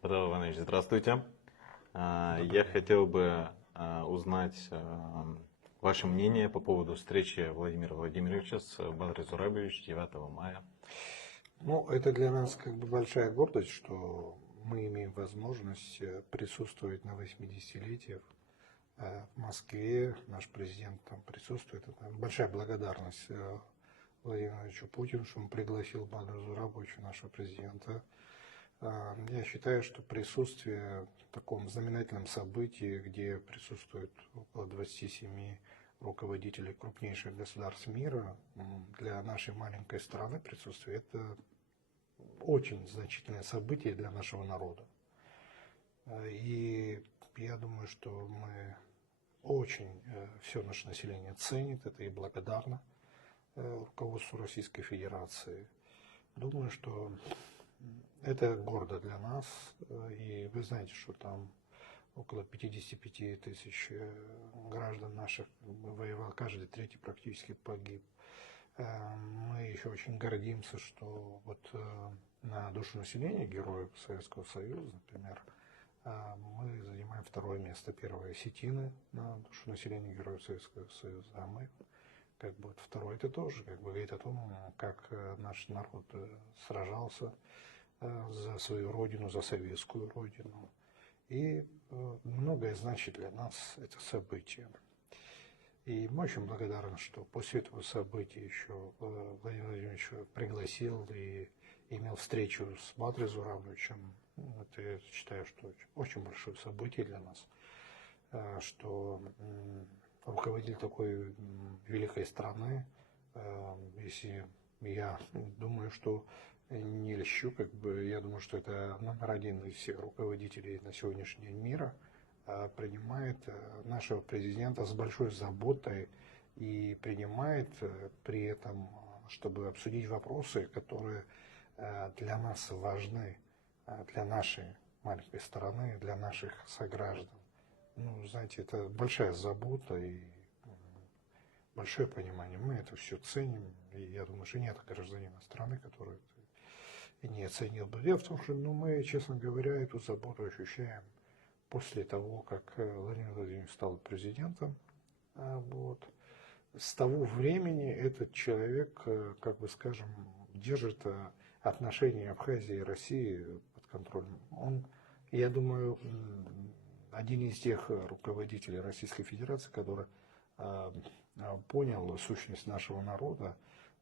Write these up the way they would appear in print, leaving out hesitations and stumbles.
Павел Иванович, здравствуйте. Я хотел бы узнать ваше мнение по поводу встречи Владимира Владимировича с Бадрой Зурабович 9 мая. Ну, это для нас как бы большая гордость, что мы имеем возможность присутствовать на 80-летии в Москве. Наш президент там присутствует. Это большая благодарность Владимиру Владимировичу Путину, что он пригласил Бадру Зурабовича, нашего президента. Я считаю, что присутствие в таком знаменательном событии, где присутствует около 27 руководителей крупнейших государств мира, для нашей маленькой страны присутствие – это очень значительное событие для нашего народа. И я думаю, что мы очень, все наше население ценит это и благодарно руководству Российской Федерации. Думаю, что это гордо для нас, и вы знаете, что там около 55 тысяч граждан наших воевал, каждый третий практически погиб. Мы еще очень гордимся, что вот на душу населения героев Советского Союза, например, мы занимаем второе место. Первое — осетины на душу населения героев Советского Союза, а мы как бы вот второе. Это тоже как бы говорит о том, как наш народ сражался за свою родину, за советскую родину. И многое значит для нас это событие. И мы очень благодарны, что после этого события еще Владимир Владимирович пригласил и имел встречу с Бадрой Зурабовичем. Это, я считаю, что очень большое событие для нас, что руководитель такой великой страны, если я думаю, что не льщу, как бы, я думаю, что это номер один из всех руководителей на сегодняшний день мира, принимает нашего президента с большой заботой и принимает при этом, чтобы обсудить вопросы, которые для нас важны, для нашей маленькой страны, для наших сограждан. Ну, знаете, это большая забота и большое понимание. Мы это все ценим, и я думаю, что нет гражданина страны, который это не оценил бы. Дело в том, что мы, честно говоря, эту заботу ощущаем после того, как Владимир Владимирович стал президентом. Вот. С того времени этот человек, как бы скажем, держит отношения Абхазии и России под контролем. Он, я думаю, один из тех руководителей Российской Федерации, который понял сущность нашего народа,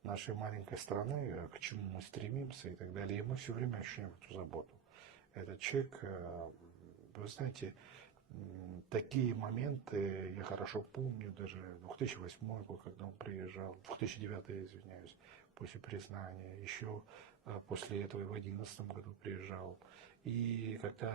нашей маленькой страны, к чему мы стремимся и так далее. И мы все время ощущаем эту заботу. Этот человек, вы знаете, такие моменты я хорошо помню, даже 2008 год, когда он приезжал, 2009, извиняюсь, после признания, еще после этого и в 2011 году приезжал. И когда,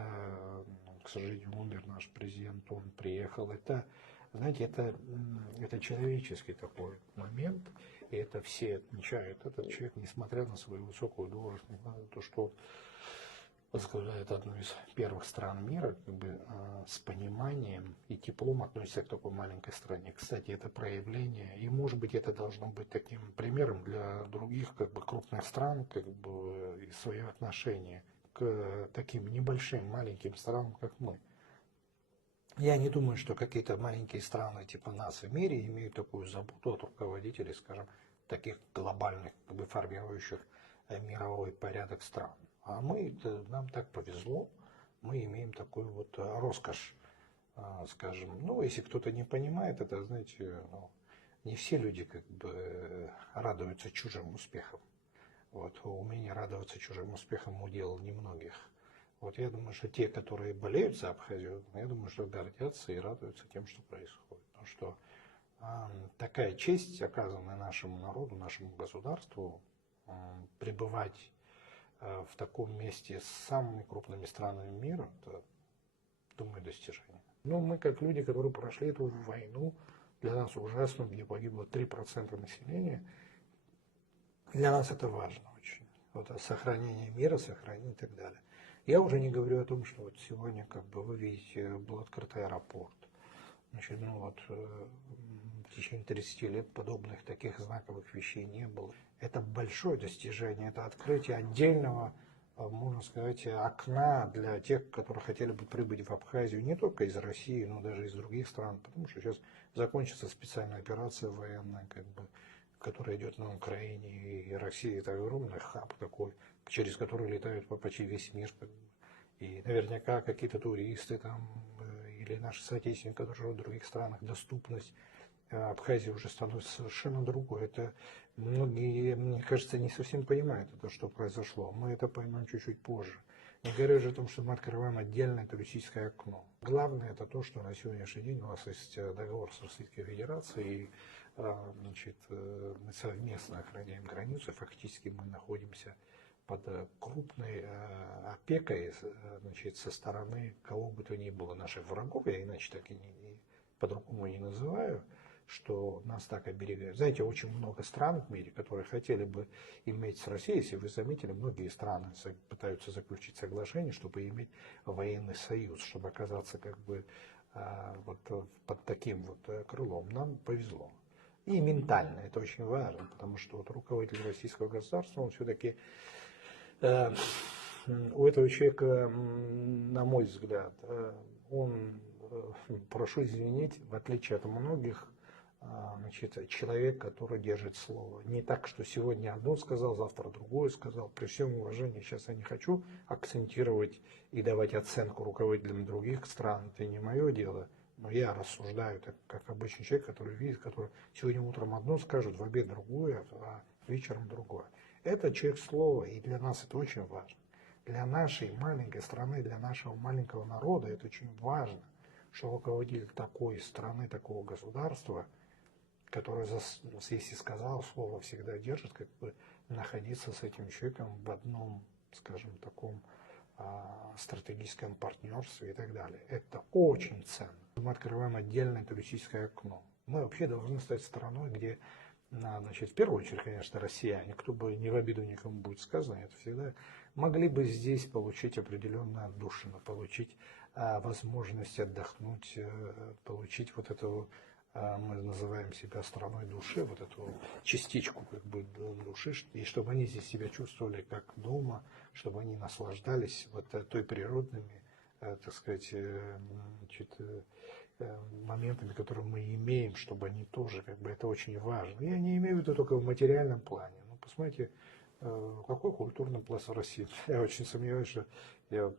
к сожалению, умер наш президент, он приехал. Это, знаете, это человеческий такой момент, и это все отмечают. Этот человек, несмотря на свою высокую должность, несмотря на то, что он возглавляет одну из первых стран мира, как бы с пониманием и теплом относится к такой маленькой стране. Кстати, это проявление, и может быть это должно быть таким примером для других как бы крупных стран, как бы и свое отношение к таким небольшим маленьким странам, как мы. Я не думаю, что какие-то маленькие страны типа нас в мире имеют такую заботу от руководителей, скажем, таких глобальных, как бы формирующих мировой порядок стран. А мы, нам так повезло, мы имеем такую вот роскошь, скажем. Ну, если кто-то не понимает, это, знаете, не все люди как бы радуются чужим успехам. Вот, умение радоваться чужим успехам удел немногих. Вот я думаю, что те, которые болеют за Абхазию, я думаю, что гордятся и радуются тем, что происходит. Потому что такая честь, оказанная нашему народу, нашему государству, пребывать в таком месте с самыми крупными странами мира, это, думаю, достижение. Но мы, как люди, которые прошли эту войну, для нас ужасно, где погибло 3% населения, для нас это важно очень. Вот сохранение мира, сохранение и так далее. Я уже не говорю о том, что вот сегодня, как бы вы видите, был открыт аэропорт. Значит, ну вот в течение 30 лет подобных таких знаковых вещей не было. Это большое достижение, это открытие отдельного можно сказать, окна для тех, которые хотели бы прибыть в Абхазию не только из России, но даже из других стран, потому что сейчас закончится специальная операция военная, как бы, которая идет на Украине, и Россия это огромный хаб такой, через который летают почти весь мир, как бы. И наверняка какие-то туристы там или наши соотечественники, которые живут в других странах, доступность Абхазии уже становится совершенно другой. Это многие, мне кажется, не совсем понимают это, что произошло. Мы это поймем чуть-чуть позже. Не говоря уже о том, что мы открываем отдельное туристическое окно. Главное это то, что на сегодняшний день у нас есть договор с Российской Федерацией, и значит, мы совместно охраняем границу, фактически мы находимся под крупной опекой, значит, со стороны кого бы то ни было наших врагов, я иначе так и по-другому не называю, что нас так оберегают. Знаете, очень много стран в мире, которые хотели бы иметь с Россией, если вы заметили, многие страны пытаются заключить соглашение, чтобы иметь военный союз, чтобы оказаться как бы вот под таким вот крылом. Нам повезло. И ментально это очень важно, потому что вот руководитель российского государства, он все-таки у этого человека, на мой взгляд, он, прошу извинить, в отличие от многих, значит, человек, который держит слово. Не так, что сегодня одно сказал, завтра другое сказал. При всем уважении, сейчас я не хочу акцентировать и давать оценку руководителям других стран, это не мое дело. Но я рассуждаю так, как обычный человек, который видит, который сегодня утром одно скажет, в обед другое, а вечером другое. Это человек слова, и для нас это очень важно. Для нашей маленькой страны, для нашего маленького народа это очень важно, что руководитель такой страны, такого государства, который, если сказал слово, всегда держит, как бы находиться с этим человеком в одном, скажем, таком стратегическом партнерстве и так далее. Это очень ценно. Мы открываем отдельное туристическое окно. Мы вообще должны стать страной, где, значит, в первую очередь, конечно, россияне, кто бы не в обиду никому будет сказано, это всегда могли бы здесь получить определенную отдушину, получить возможность отдохнуть, получить вот эту, мы называем себя страной души, вот эту частичку как бы души, и чтобы они здесь себя чувствовали как дома, чтобы они наслаждались вот той природными, так сказать, значит, моментами, которые мы имеем, чтобы они тоже, как бы, это очень важно. Я не имею в виду только в материальном плане. Но посмотрите, какой культурный пласт в России. Я очень сомневаюсь, что я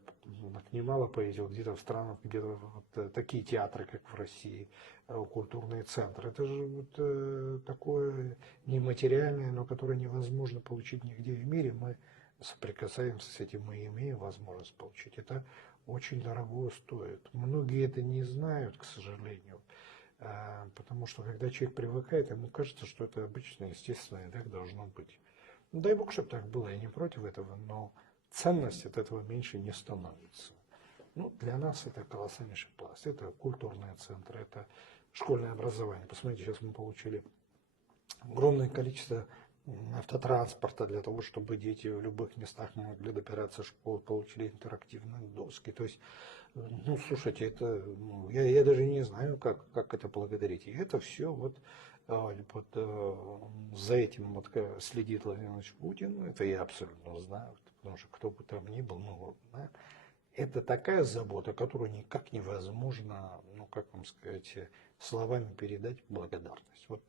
немало поездил где-то в странах, где вот такие театры, как в России, культурные центры. Это же вот такое нематериальное, но которое невозможно получить нигде в мире. Мы соприкасаемся с этим, мы имеем возможность получить. Это очень дорого стоит. Многие это не знают, к сожалению, потому что когда человек привыкает, ему кажется, что это обычно, естественно, и так должно быть. Дай Бог, чтобы так было, я не против этого, но ценность от этого меньше не становится. Ну, для нас это колоссальнейший пласт, это культурные центры, это школьное образование. Посмотрите, сейчас мы получили огромное количество автотранспорта для того, чтобы дети в любых местах могли добираться в школу, получили интерактивные доски. То есть, ну, слушайте, это, я даже не знаю, как это благодарить. И это все вот за этим вот следит Владимир Владимирович Путин. Это я абсолютно знаю, потому что кто бы там ни был, ну, да, это такая забота, которую никак невозможно, ну, как вам сказать, словами передать благодарность. Вот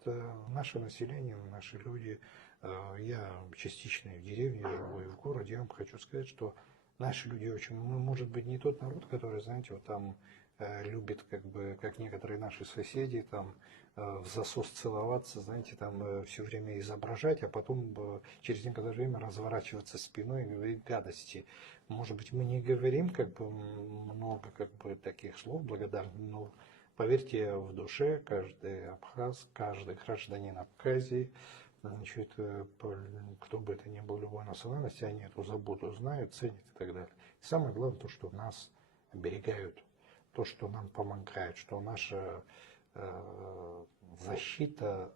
наше население, наши люди, я частично и в деревне живу, и в городе, я вам хочу сказать, что наши люди очень, ну, может быть, не тот народ, который, знаете, вот там любит, как бы, как некоторые наши соседи, там, в засос целоваться, знаете, там все время изображать, а потом через некоторое время разворачиваться спиной и говорить гадости. Может быть, мы не говорим как бы много как бы таких слов благодарных, но поверьте, в душе каждый абхаз, каждый гражданин Абхазии, значит, кто бы это ни был, любой национальности, они эту заботу знают, ценят и так далее. И самое главное то, что нас оберегают, то, что нам помогает, что наша защита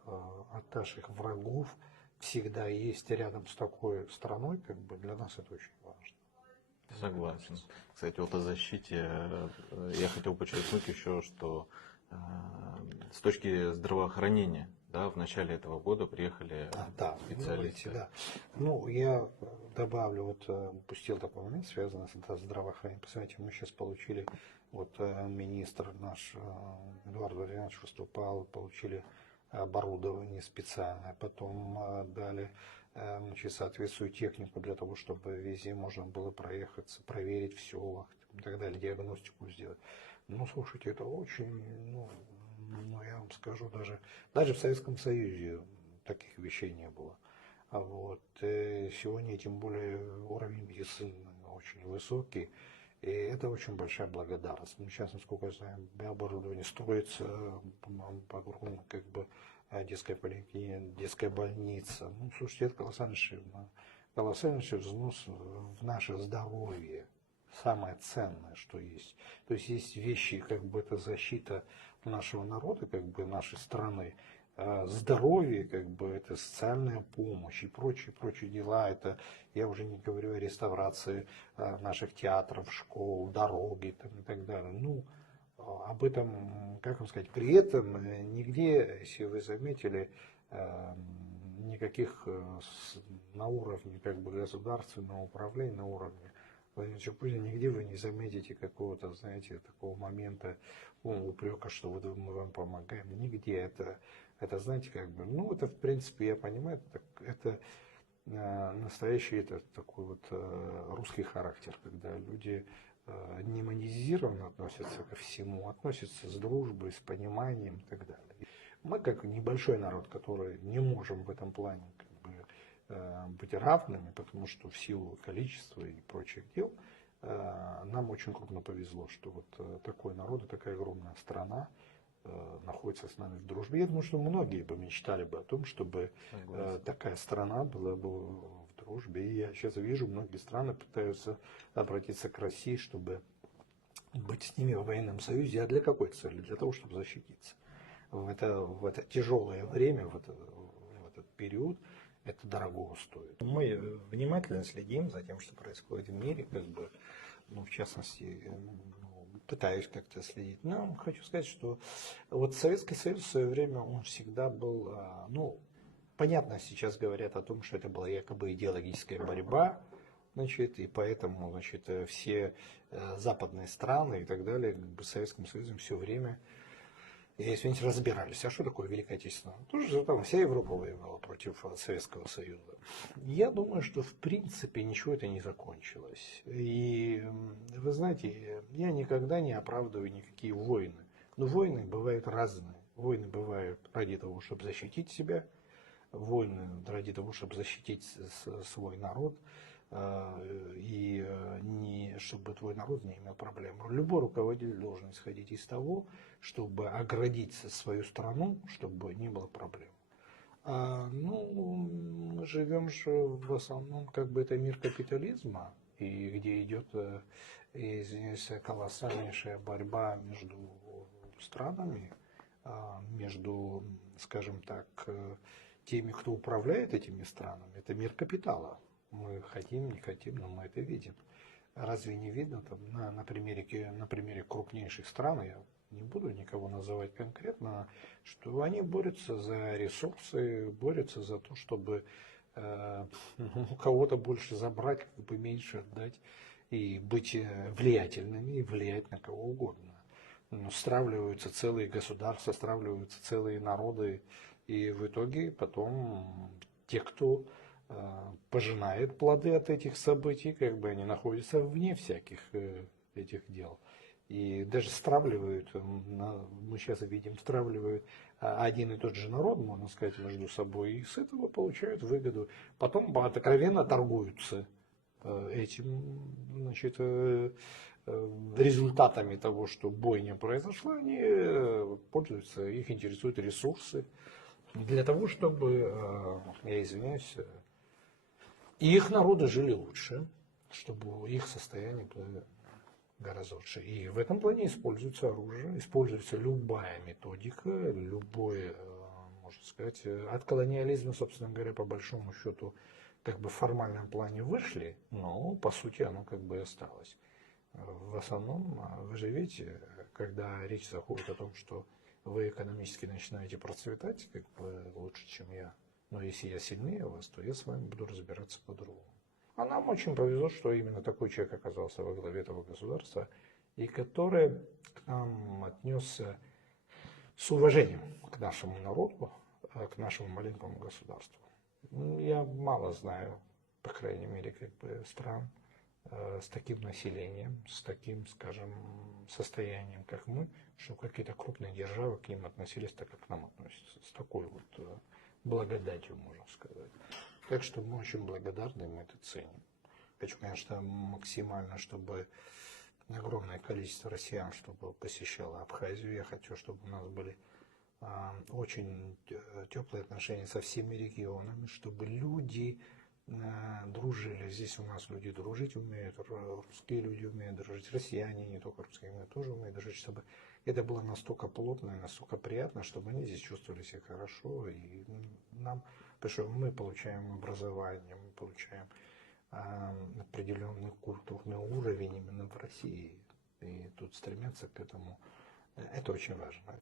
от наших врагов всегда есть рядом с такой страной, как бы для нас это очень важно. Согласен. Кстати, вот о защите я хотел подчеркнуть еще, что с точки здравоохранения, да, в начале этого года приехали Да, специалисты. да. Ну, я добавлю, вот упустил такой момент, связанный с здравоохранением. Посмотрите, мы сейчас получили, вот министр наш Эдуард Владимирович выступал, получили оборудование специальное, потом дали значит, соответствующую технику для того, чтобы везде можно было проехаться, проверить в селах и так далее, диагностику сделать. Ну, слушайте, это очень, ну, я вам скажу, даже в Советском Союзе таких вещей не было. А вот сегодня, тем более, уровень медицины очень высокий, и это очень большая благодарность. Мы сейчас, насколько я знаю, оборудование строится, по-моему, по огромной, как бы, детская поликлиника, детская больница. Ну, слушайте, это колоссальнейший взнос в наше здоровье. Самое ценное, что есть. То есть есть вещи, как бы это защита нашего народа, как бы нашей страны, здоровье, как бы это социальная помощь и прочие дела. Это я уже не говорю о реставрации наших театров, школ, дороги там, и так далее. Ну, об этом, как вам сказать, при этом нигде, если вы заметили, никаких на уровне как бы государственного управления, на уровне Владимира Путина, нигде вы не заметите какого-то, знаете, такого момента упрека, что вот мы вам помогаем. Нигде это, знаете, как бы, ну, это, в принципе, я понимаю, это настоящий, это такой вот русский характер, когда люди демонизированно относятся ко всему, относятся с дружбой, с пониманием и так далее. Мы, как небольшой народ, который не можем в этом плане как бы, быть равными, потому что в силу количества и прочих дел, нам очень крупно повезло, что вот такой народ и такая огромная страна находится с нами в дружбе. Я думаю, что многие бы мечтали бы о том, чтобы такая страна была бы в дружбе. И я сейчас вижу, многие страны пытаются обратиться к России, чтобы быть с ними в военном союзе. А для какой цели? Для того, чтобы защититься. В это тяжелое время, в этот период, это дорого стоит. Мы внимательно следим за тем, что происходит в мире, как бы, ну, в частности, пытаюсь как-то следить. Но хочу сказать, что вот Советский Союз в свое время, он всегда был, ну, понятно, сейчас говорят о том, что это была якобы идеологическая борьба, значит, и поэтому, значит, все западные страны и так далее с Советским Союзом все время, извините, разбирались. А что такое Великая Отечественная? Тоже там вся Европа воевала против Советского Союза. Я думаю, что в принципе ничего это не закончилось. И вы знаете, я никогда не оправдываю никакие войны. Но войны бывают разные. Войны бывают ради того, чтобы защитить себя, войны ради того, чтобы защитить свой народ, и не, чтобы твой народ не имел проблем. Любой руководитель должен исходить из того, чтобы оградить свою страну, чтобы не было проблем. Ну, мы живем же в основном, как бы это мир капитализма, и где идет, извиняюсь, колоссальнейшая борьба между странами, между, скажем так, теми, кто управляет этими странами. Это мир капитала. Мы хотим, не хотим, но мы это видим. Разве не видно там на примере крупнейших стран, я не буду никого называть конкретно, что они борются за ресурсы, борются за то, чтобы у кого-то больше забрать, как бы меньше отдать, и быть влиятельными, и влиять на кого угодно. Стравливаются целые государства, стравливаются целые народы, и в итоге потом те, кто пожинает плоды от этих событий, как бы они находятся вне всяких этих дел. И даже стравливают, мы сейчас видим, стравливают один и тот же народ, можно сказать, между собой, и с этого получают выгоду. Потом откровенно торгуются этим, значит, результатами того, что бойня произошла, они пользуются, их интересуют ресурсы для того, чтобы, я извиняюсь, их народы жили лучше, чтобы их состояние было гораздо лучше. И в этом плане используется оружие, используется любая методика, любое, можно сказать, от колониализма, собственно говоря, по большому счету, как бы в формальном плане вышли, но по сути оно как бы осталось. В основном, вы же видите, когда речь заходит о том, что вы экономически начинаете процветать, как бы лучше, чем я. Но если я сильнее вас, то я с вами буду разбираться по-другому. А нам очень повезло, что именно такой человек оказался во главе этого государства, и который к нам отнесся с уважением к нашему народу, к нашему маленькому государству. Я мало знаю, по крайней мере, как бы стран с таким населением, с таким, скажем, состоянием, как мы, что какие-то крупные державы к ним относились так, как к нам относятся, с такой вот благодатью, можно сказать. Так что мы очень благодарны, мы это ценим. Хочу, конечно, максимально, чтобы огромное количество россиян, чтобы посещало Абхазию. Я хочу, чтобы у нас были очень теплые отношения со всеми регионами, чтобы люди дружили. Здесь у нас люди дружить умеют, русские люди умеют дружить, россияне, не только русские, но тоже умеют дружить, чтобы это было настолько плотно и настолько приятно, чтобы они здесь чувствовали себя хорошо. И нам, потому что мы получаем образование, мы получаем определенный культурный уровень именно в России. И тут стремятся к этому. Это очень важно.